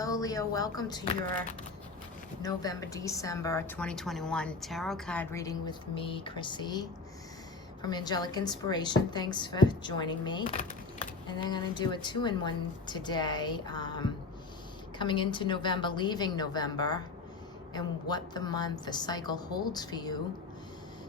Hello, Leo. Welcome to your November-December 2021 tarot card reading with me, Chrissy, from Angelic Inspiration. Thanks for joining me. And I'm going to do a two-in-one today, coming into November, leaving November, and what the cycle holds for you.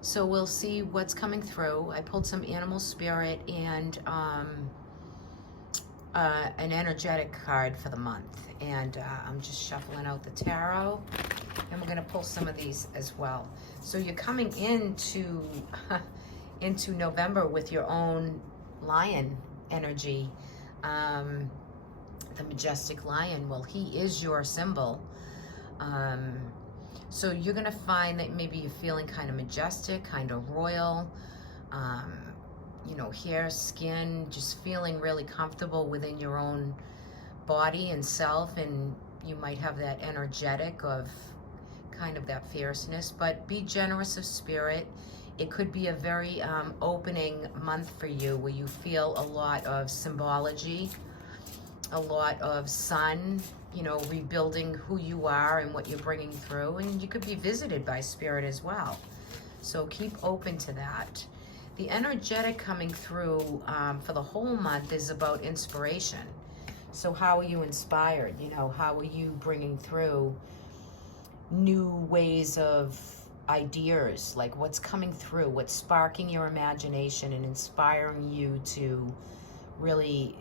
So we'll see what's coming through. I pulled some animal spirit and an energetic card for the month, and I'm just shuffling out the tarot, and we're going to pull some of these as well. So you're coming into into November with your own lion energy, the majestic lion. Well, he is your symbol. So you're going to find that maybe you're feeling kind of majestic, kind of royal, you know, hair, skin, just feeling really comfortable within your own body and self, and you might have that energetic of kind of that fierceness, but be generous of spirit. It could be a very opening month for you where you feel a lot of symbology, a lot of sun, you know, rebuilding who you are and what you're bringing through, and you could be visited by spirit as well. So keep open to that. The energetic coming through for the whole month is about inspiration. So how are you inspired? You know, how are you bringing through new ways of ideas? Like what's coming through? What's sparking your imagination and inspiring you to really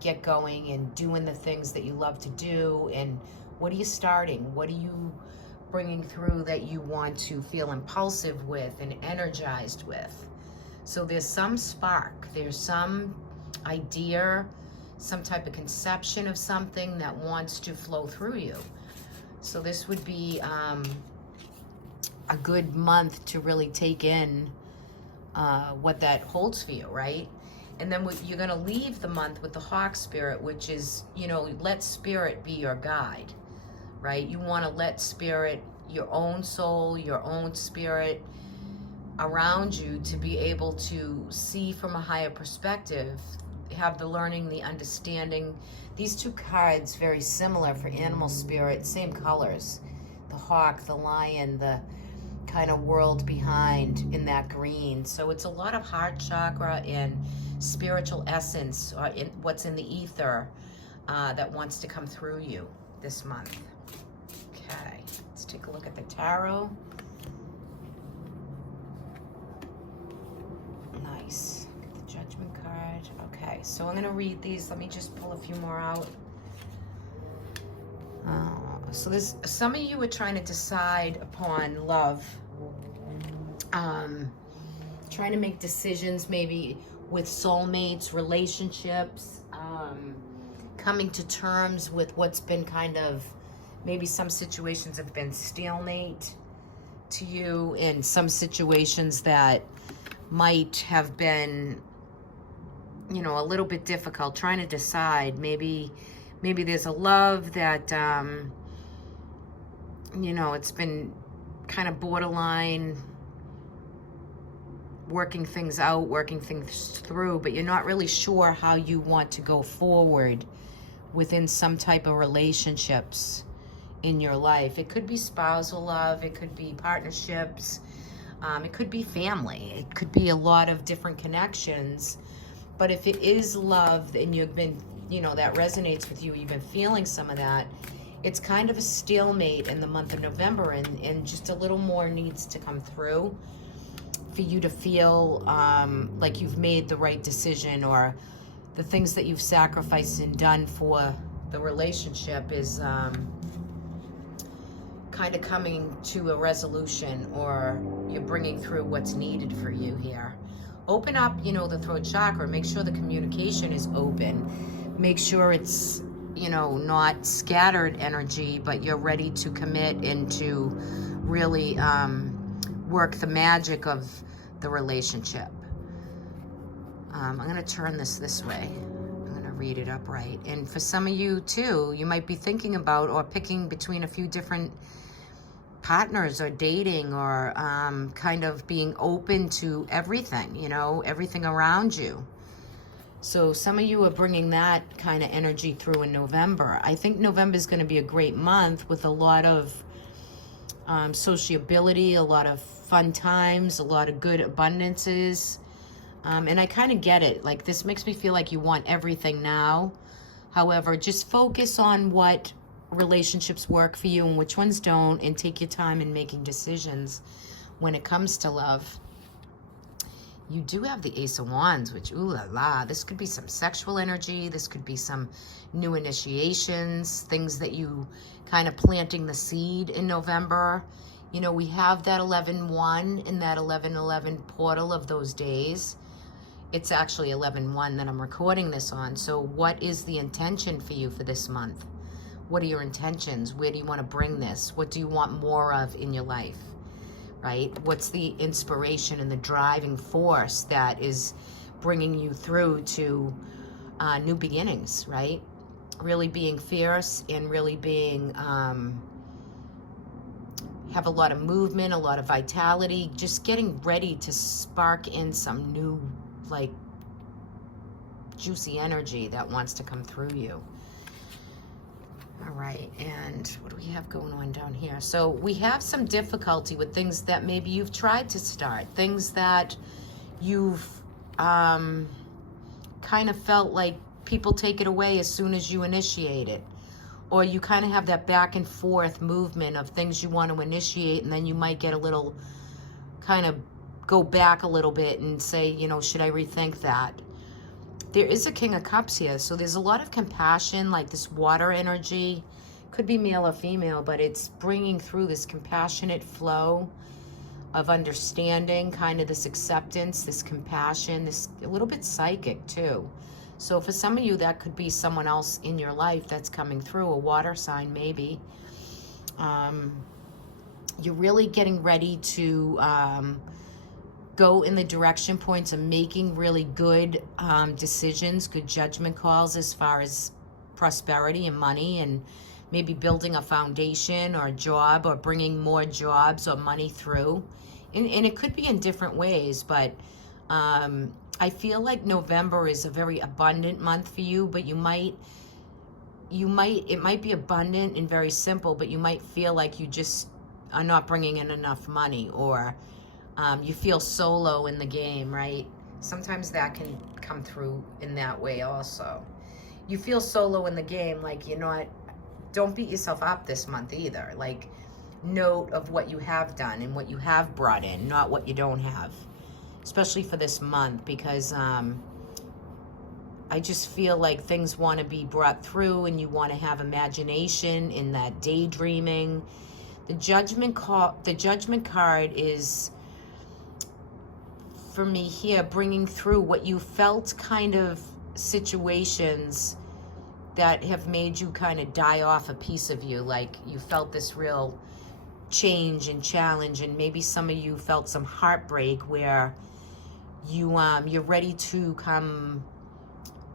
get going and doing the things that you love to do? And what are you starting? What are you bringing through that you want to feel impulsive with and energized with? So there's some spark, there's some idea, some type of conception of something that wants to flow through you. So this would be a good month to really take in what that holds for you, right? And then you're going to leave the month with the hawk spirit, which is, you know, let spirit be your guide, right? You want to let spirit, your own soul, your own spirit around you, to be able to see from a higher perspective, have the learning, the understanding. These two cards very similar for animal spirit, same colors, the hawk, the lion, the kind of world behind in that green. So it's a lot of heart chakra and spiritual essence, in what's in the ether that wants to come through you this month. Okay, let's take a look at the tarot. Nice. Get the Judgment card. Okay, so I'm going to read these. Let me just pull a few more out. So there's some of you are trying to decide upon love, trying to make decisions maybe with soulmates, relationships, coming to terms with what's been kind of, maybe some situations have been stalemate to you, in some situations that might have been, you know, a little bit difficult, trying to decide. Maybe there's a love that, you know, it's been kind of borderline, working things out, working things through, but you're not really sure how you want to go forward within some type of relationships in your life. It could be spousal love, it could be partnerships, it could be family, it could be a lot of different connections. But if it is love and you've been, you know, that resonates with you, you've been feeling some of that, it's kind of a stalemate in the month of November, and just a little more needs to come through for you to feel like you've made the right decision, or the things that you've sacrificed and done for the relationship is kind of coming to a resolution, or you're bringing through what's needed for you here. Open up, you know, the throat chakra. Make sure the communication is open. Make sure it's, you know, not scattered energy, but you're ready to commit and to really work the magic of the relationship. I'm going to turn this way. I'm going to read it upright. And for some of you too, you might be thinking about or picking between a few different partners, or dating, or kind of being open to everything, you know, everything around you. So some of you are bringing that kind of energy through in November. I think November is going to be a great month with a lot of sociability, a lot of fun times, a lot of good abundances. And I kind of get it. Like, this makes me feel like you want everything now. However, just focus on what relationships work for you and which ones don't, and take your time in making decisions when it comes to love. You do have the Ace of Wands, which, ooh la la, this could be some sexual energy. This could be some new initiations, things that you kind of planting the seed in November. You know, we have that 11-1 in that 11-11 portal of those days. It's actually 11-1 that I'm recording this on. So what is the intention for you for this month? What are your intentions? Where do you want to bring this? What do you want more of in your life? Right? What's the inspiration and the driving force that is bringing you through to new beginnings, right? Really being fierce and really being, have a lot of movement, a lot of vitality, just getting ready to spark in some new, like, juicy energy that wants to come through you. All right, and what do we have going on down here? So we have some difficulty with things that maybe you've tried to start, things that you've kind of felt like people take it away as soon as you initiate it. Or you kind of have that back and forth movement of things you want to initiate, and then you might get a little, kind of go back a little bit and say, you know, should I rethink that? There is a King of Cups here, so there's a lot of compassion, like this water energy. Could be male or female, but it's bringing through this compassionate flow of understanding, kind of this acceptance, this compassion, this a little bit psychic too. So for some of you, that could be someone else in your life that's coming through, a water sign maybe. You're really getting ready to go in the direction points of making really good decisions, good judgment calls as far as prosperity and money, and maybe building a foundation or a job, or bringing more jobs or money through. And it could be in different ways, but I feel like November is a very abundant month for you, but it might be abundant and very simple, but you might feel like you just are not bringing in enough money, or you feel solo in the game, right? Sometimes that can come through in that way also. You feel solo in the game, like you're not, don't beat yourself up this month either. Like, note of what you have done and what you have brought in, not what you don't have. Especially for this month, because I just feel like things want to be brought through, and you want to have imagination in that daydreaming. The judgment card is, for me here, bringing through what you felt, kind of situations that have made you kind of die off a piece of you. Like, you felt this real change and challenge, and maybe some of you felt some heartbreak where you're ready to come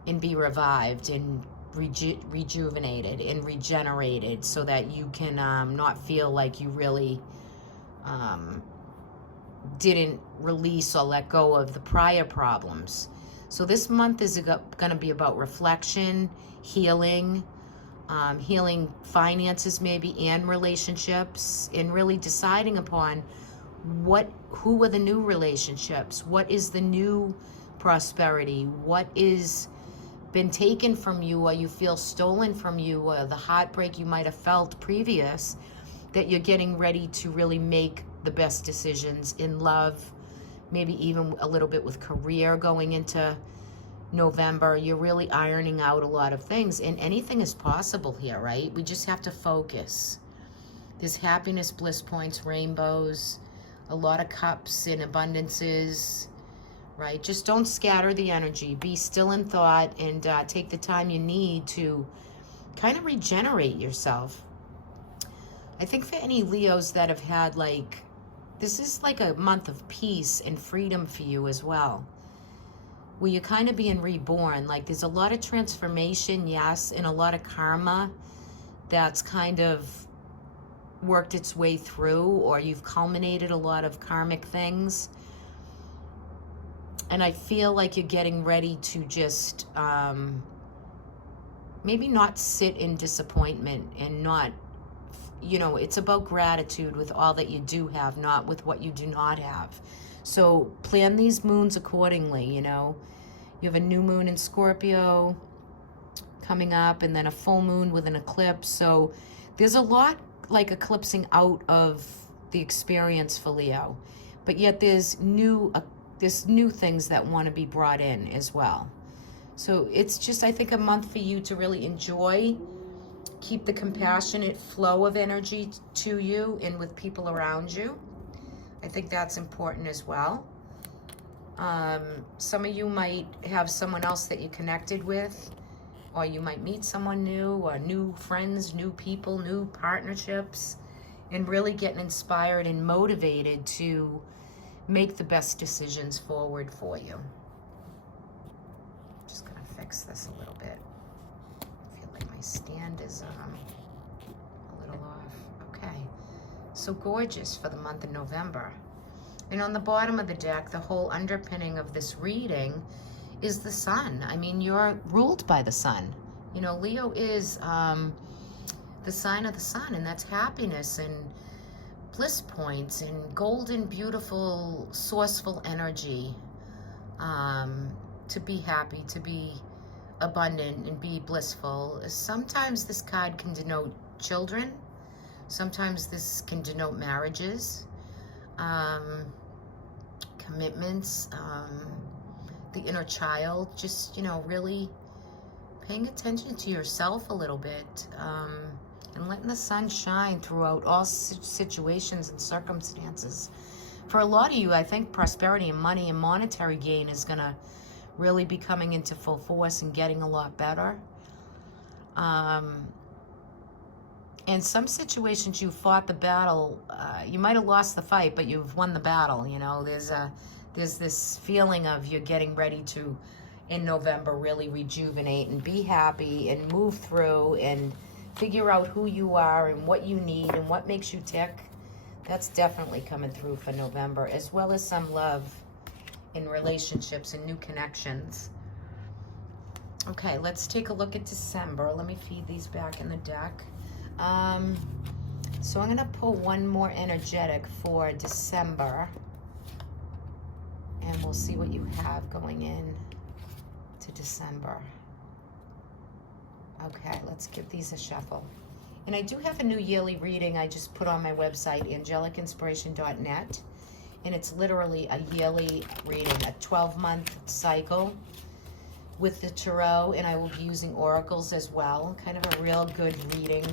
and be revived and rejuvenated and regenerated, so that you can not feel like you really didn't release or let go of the prior problems. So this month is going to be about reflection, healing, healing finances maybe, and relationships, and really deciding upon who are the new relationships, what is the new prosperity, what is been taken from you, or you feel stolen from you, or the heartbreak you might have felt previous, that you're getting ready to really make the best decisions in love, maybe even a little bit with career going into November. You're really ironing out a lot of things, and anything is possible here, right? We just have to focus. There's happiness, bliss points, rainbows, a lot of cups and abundances, right? Just don't scatter the energy. Be still in thought, and take the time you need to kind of regenerate yourself. I think for any Leos that have had, like, this is like a month of peace and freedom for you as well, where you're kind of being reborn. Like, there's a lot of transformation, yes, and a lot of karma that's kind of worked its way through, or you've culminated a lot of karmic things. And I feel like you're getting ready to just maybe not sit in disappointment and not, you know, it's about gratitude with all that you do have, not with what you do not have. So plan these moons accordingly, you know. You have a new moon in Scorpio coming up, and then a full moon with an eclipse. So there's a lot like eclipsing out of the experience for Leo, but yet there's new things that want to be brought in as well. So it's just, I think, a month for you to really enjoy, keep the compassionate flow of energy to you and with people around you. I think that's important as well. Some of you might have someone else that you connected with, or you might meet someone new, or new friends, new people, new partnerships, and really getting inspired and motivated to make the best decisions forward for you. Just gonna fix this a little bit. I feel like my stand is a little off. Okay, so gorgeous for the month of November. And on the bottom of the deck, the whole underpinning of this reading is the sun. I mean, you're ruled by the sun. You know, Leo is the sign of the sun, and that's happiness and bliss points and golden, beautiful, sourceful energy. To be happy, to be abundant, and be blissful. Sometimes this card can denote children. Sometimes this can denote marriages, commitments, the inner child. Just, you know, really paying attention to yourself a little bit, and letting the sun shine throughout all situations and circumstances. For a lot of you, I think prosperity and money and monetary gain is going to really be coming into full force and getting a lot better. In some situations, you fought the battle. You might have lost the fight, but you've won the battle. You know, there's this feeling of you're getting ready to, in November, really rejuvenate and be happy and move through and figure out who you are and what you need and what makes you tick. That's definitely coming through for November, as well as some love in relationships and new connections. Okay, let's take a look at December. Let me feed these back in the deck. So I'm going to pull one more energetic for December, and we'll see what you have going in to December. Okay, let's give these a shuffle. And I do have a new yearly reading I just put on my website, angelicinspiration.net. And it's literally a yearly reading, a 12-month cycle with the tarot. And I will be using oracles as well. Kind of a real good reading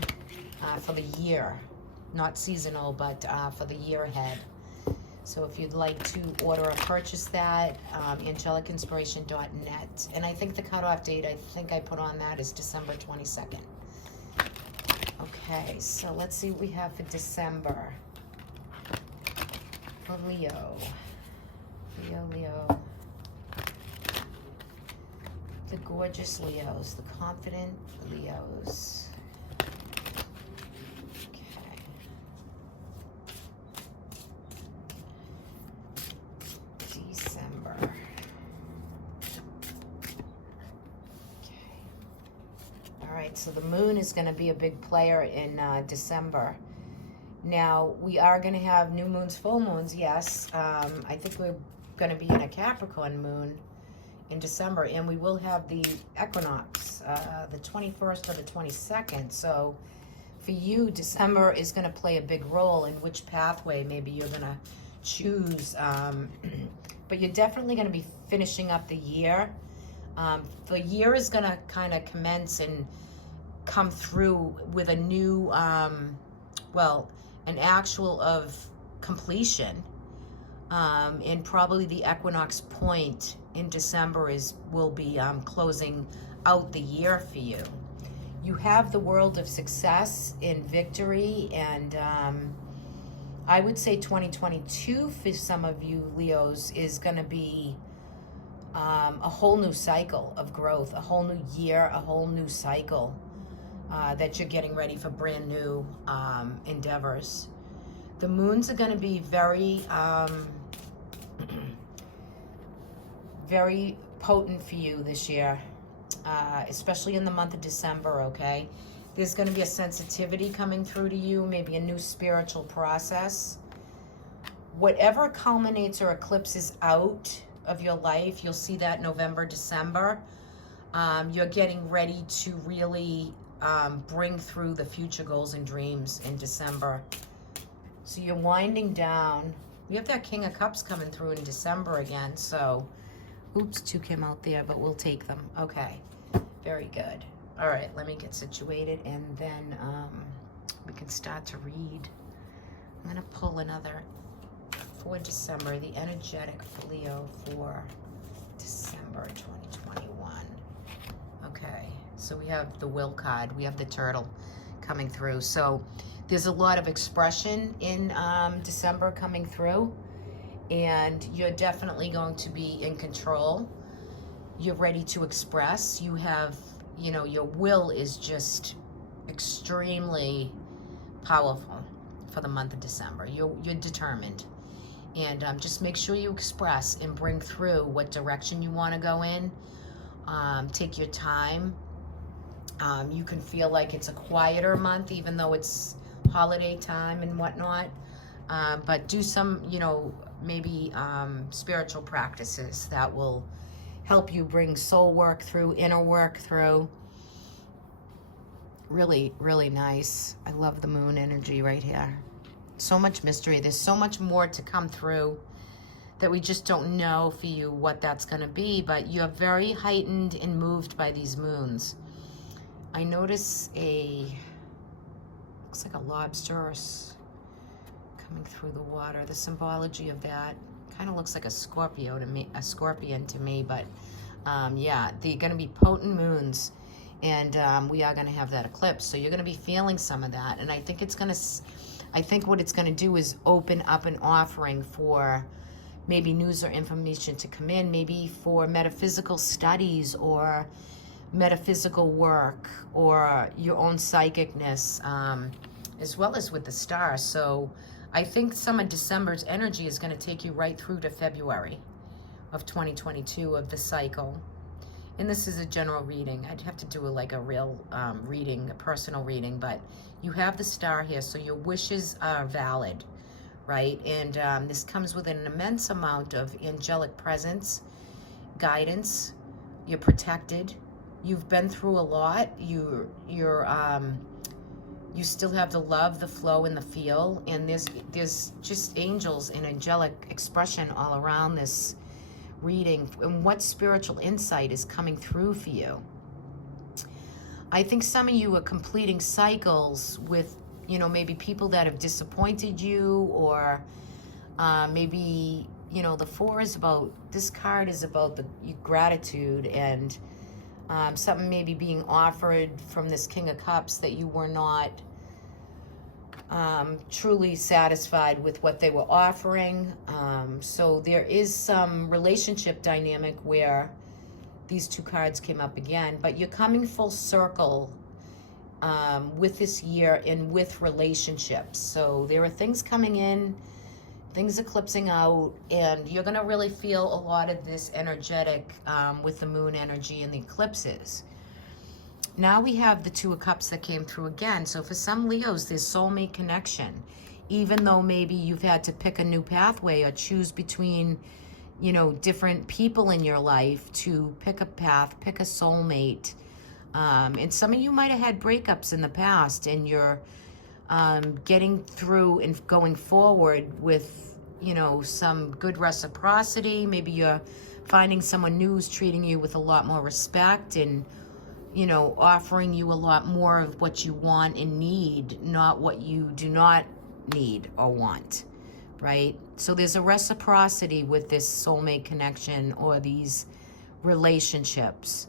for the year. Not seasonal, but for the year ahead. So if you'd like to order or purchase that, angelicinspiration.net. And I think the cutoff date, I think I put on that, is December 22nd. Okay, so let's see what we have for December. For Leo. Leo. The gorgeous Leos, the confident Leos. So the moon is going to be a big player in December. Now, we are going to have new moons, full moons, yes. I think we're going to be in a Capricorn moon in December, and we will have the equinox, the 21st or the 22nd. So for you, December is going to play a big role in which pathway maybe you're going to choose. But you're definitely going to be finishing up the year. The year is going to kind of commence and come through with a new, an actual of completion. And probably the equinox point in December will be closing out the year for you. You have the world of success and victory, and I would say 2022 for some of you Leos is going to be a whole new cycle of growth, a whole new year, a whole new cycle that you're getting ready for brand new endeavors. The moons are going to be very very potent for you this year, especially in the month of December, okay? There's going to be a sensitivity coming through to you, maybe a new spiritual process. Whatever culminates or eclipses out of your life, you'll see that November, December. You're getting ready to really bring through the future goals and dreams in December. So you're winding down. You have that King of Cups coming through in December again, so oops, 2 came out there, but we'll take them. Okay, very good. All right, let me get situated, and then we can start to read. I'm gonna pull another for December, the energetic for Leo for December 2021. Okay, so we have the Will card, we have the Turtle coming through. So there's a lot of expression in December coming through, and you're definitely going to be in control. You're ready to express. You have, you know, your will is just extremely powerful for the month of December. You're determined. And just make sure you express and bring through what direction you want to go in. Take your time. You can feel like it's a quieter month, even though it's holiday time and whatnot. But do some, you know, maybe spiritual practices that will help you bring soul work through, inner work through. Really, really nice. I love the moon energy right here. So much mystery. There's so much more to come through that we just don't know for you what that's going to be, but you're very heightened and moved by these moons. I notice looks like a lobster coming through the water. The symbology of that kind of looks like a Scorpion to me, but yeah, they're going to be potent moons, and we are going to have that eclipse, so you're going to be feeling some of that. And I think what it's going to do is open up an offering for maybe news or information to come in, maybe for metaphysical studies or metaphysical work or your own psychicness, as well as with the stars. So I think some of December's energy is going to take you right through to February of 2022 of the cycle. And this is a general reading. I'd have to do a real reading, a personal reading, but you have the star here, so your wishes are valid, right? And this comes with an immense amount of angelic presence, guidance. You're protected. You've been through a lot. You still have the love, the flow, and the feel. And there's just angels and angelic expression all around this reading. And what spiritual insight is coming through for you? I think some of you are completing cycles with, you know, maybe people that have disappointed you, or maybe, you know, the 4 is about, this card is about the gratitude and something maybe being offered from this King of Cups that you were not truly satisfied with what they were offering. So there is some relationship dynamic where these 2 cards came up again, but you're coming full circle with this year and with relationships. So there are things coming in, things eclipsing out, and you're going to really feel a lot of this energetic with the moon energy and the eclipses. Now we have the 2 of Cups that came through again. So for some Leos, there's soulmate connection. Even though maybe you've had to pick a new pathway or choose between, you know, different people in your life to pick a path, pick a soulmate. And some of you might have had breakups in the past, and you're getting through and going forward with, you know, some good reciprocity. Maybe you're finding someone new who's treating you with a lot more respect and, you know, offering you a lot more of what you want and need, not what you do not need or want, right? So there's a reciprocity with this soulmate connection or these relationships.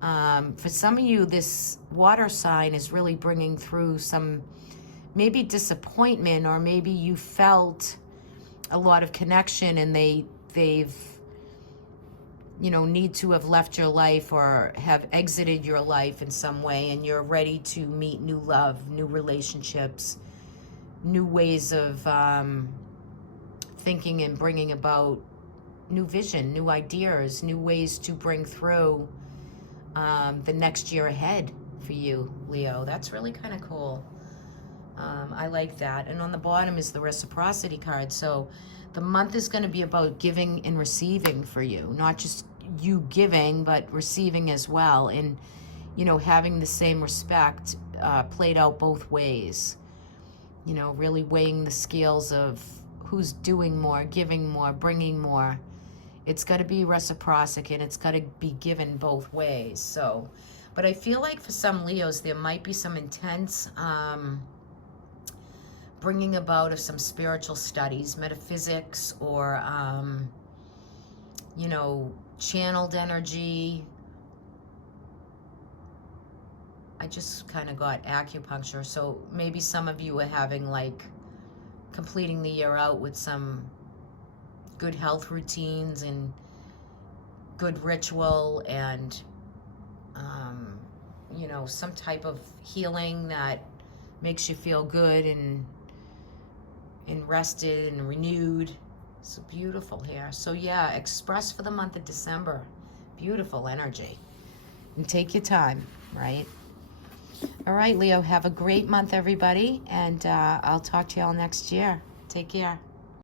For some of you, this water sign is really bringing through some maybe disappointment, or maybe you felt a lot of connection and they've, you know, need to have left your life or have exited your life in some way, and you're ready to meet new love, new relationships, new ways of thinking and bringing about, new vision, new ideas, new ways to bring through the next year ahead for you, Leo. That's really kind of cool. I like that. And on the bottom is the reciprocity card. So the month is going to be about giving and receiving for you, not just you giving, but receiving as well. And, you know, having the same respect played out both ways. You know, really weighing the scales of who's doing more, giving more, bringing more. It's got to be reciprocity, and it's got to be given both ways. So, but I feel like for some Leos, there might be some intense bringing about of some spiritual studies, metaphysics, or, you know, channeled energy. I just kind of got acupuncture. So maybe some of you are having, like, completing the year out with some good health routines and good ritual and, you know, some type of healing that makes you feel good and rested and renewed. It's beautiful here. So yeah, express for the month of December. Beautiful energy. And take your time, right? All right, Leo, have a great month, everybody. And I'll talk to y'all next year. Take care.